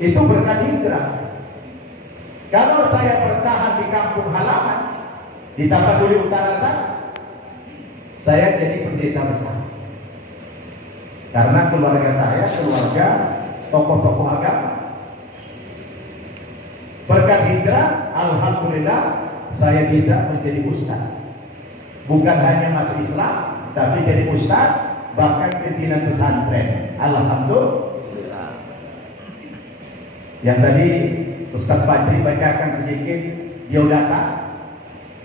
Itu berkat hijrah. Kalau saya bertahan di kampung halaman di Tapanuli Utara sana, saya jadi pendeta besar. Karena keluarga saya keluarga tokoh-tokoh agama. Berkat hijrah, alhamdulillah saya bisa menjadi ustaz. Bukan hanya masuk Islam, tapi jadi ustaz, bahkan pimpinan pesantren. Alhamdulillah. Yang tadi Ustaz Fajri bacakan sedikit biodata.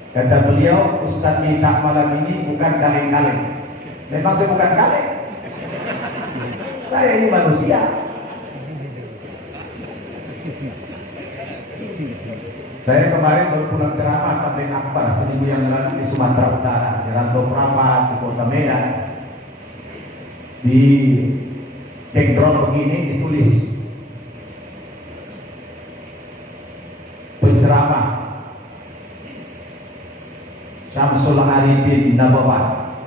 Kata beliau, Ustaz minta malam ini bukan kaleng-kaleng. Memang saya bukan kaleng. Saya ini manusia. Saya kemarin baru pulang ceramah tabligh akbar seminggu yang lalu di Sumatera Utara, di Rantau Prapat, di Kota Medan. Di background begini ditulis penceramah Syamsul Arifin Nabawan.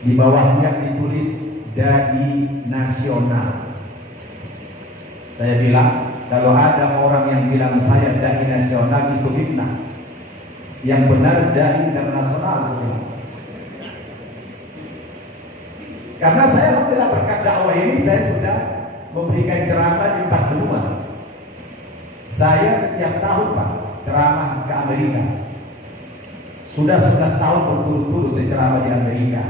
Di bawahnya ditulis dai nasional. Saya bilang, kalau ada orang yang bilang saya dai nasional itu fitnah. Yang benar dai internasional sebenarnya. Karena saya alhamdulillah berkat dakwah ini saya sudah memberikan ceramah di 4 benua. Saya setiap tahun Pak ceramah ke Amerika. Sudah 11 tahun berturut-turut saya ceramah di Amerika.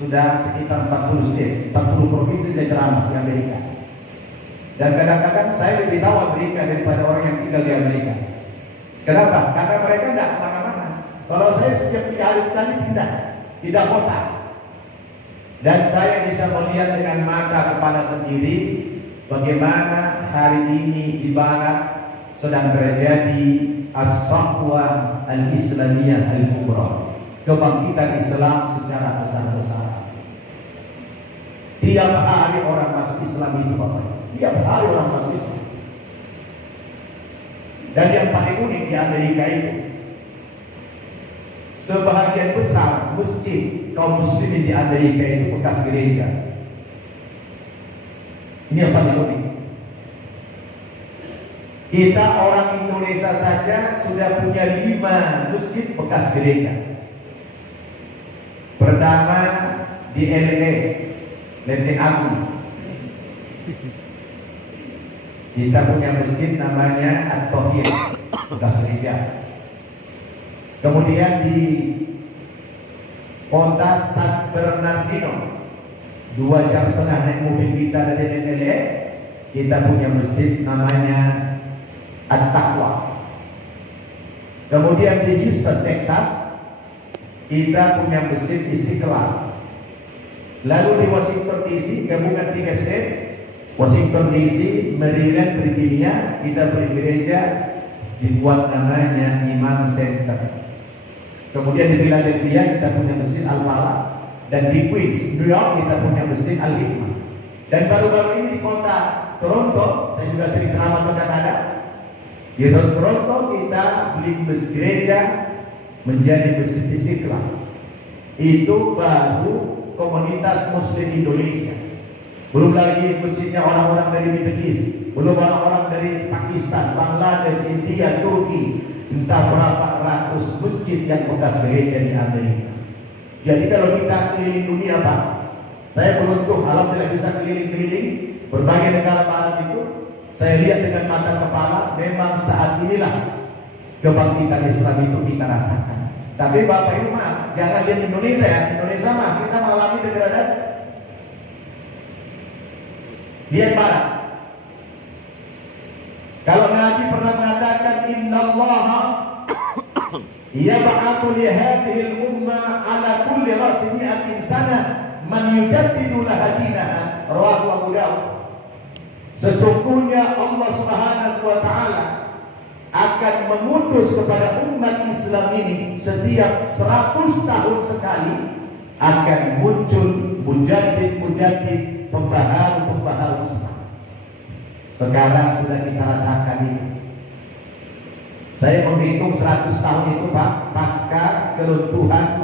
Sudah sekitar 40 states, 40 provinsi saya ceramah di Amerika. Dan kadang-kadang saya lebih tahu Amerika daripada orang yang tinggal di Amerika. Kenapa? Karena mereka tidak kemana-mana. Kalau saya setiap 3 hari sekali pindah kota. Dan saya bisa melihat dengan mata kepala sendiri bagaimana hari ini di Barat sedang terjadi as-sahwah al-islamiyah al-kubra, kebangkitan Islam secara besar-besaran. Tiap hari orang masuk Islam itu Bapak. Tiap hari orang masuk Islam. Dan yang paling unik di Amerika itu, sebahagian besar masjid kaum muslimin di Amerika itu bekas gereja. Ini yang paling unik. Kita orang Indonesia saja sudah punya 5 masjid bekas gereja. Pertama di LA, Lenteng Agung. Kita punya masjid namanya At-Tahir, bekas gereja. Kemudian di kota San Bernardino, 2,5 jam naik mobil kita dari LA, kita punya masjid namanya At-Taqwa. Kemudian di Houston, Texas, kita punya masjid Istiqlal. Lalu di Washington DC, gabungan 3 states, Washington DC, Maryland, Virginia, kita beri gereja dibuat namanya Imam Center. Kemudian di Philadelphia kita punya masjid Al-Falah, dan di Queens, New York kita punya masjid Al-Hikmah. Dan baru-baru ini di kota Toronto, saya juga sering ceramah ke Kanada. Di Toronto kita beli masjid gereja menjadi masjid Istiqlal. Itu baru komunitas Muslim Indonesia. Belum lagi masjidnya orang-orang dari Middle East, belum orang-orang dari Pakistan, Bangladesh, India, Turki, entah berapa ratus masjid yang bekas gereja di Amerika. Jadi kalau kita keliling dunia Pak, saya beruntung alhamdulillah bisa keliling-keliling berbagai negara barat itu. Saya lihat dengan mata kepala, memang saat inilah kebangkitan Islam itu kita rasakan. Tapi Bapak Ibu maaf, jangan lihat Indonesia ya. Indonesia mah kita mengalami degradasi. Lihat Barat. Kalau Nabi pernah mengatakan innallaha yab'atsu li hadhihi al-ummah ala kulli ra'si mi'atin sanah man yujaddidu laha dinaha, rawahu Abu Dawud. Sesungguhnya Allah Subhanahu wa taala akan mengutus kepada umat Islam ini setiap 100 tahun sekali akan muncul mujaddid, pembaharu Islam. Sekarang sudah kita rasakan ini. Saya menghitung 100 tahun itu Pak, pasca keruntuhan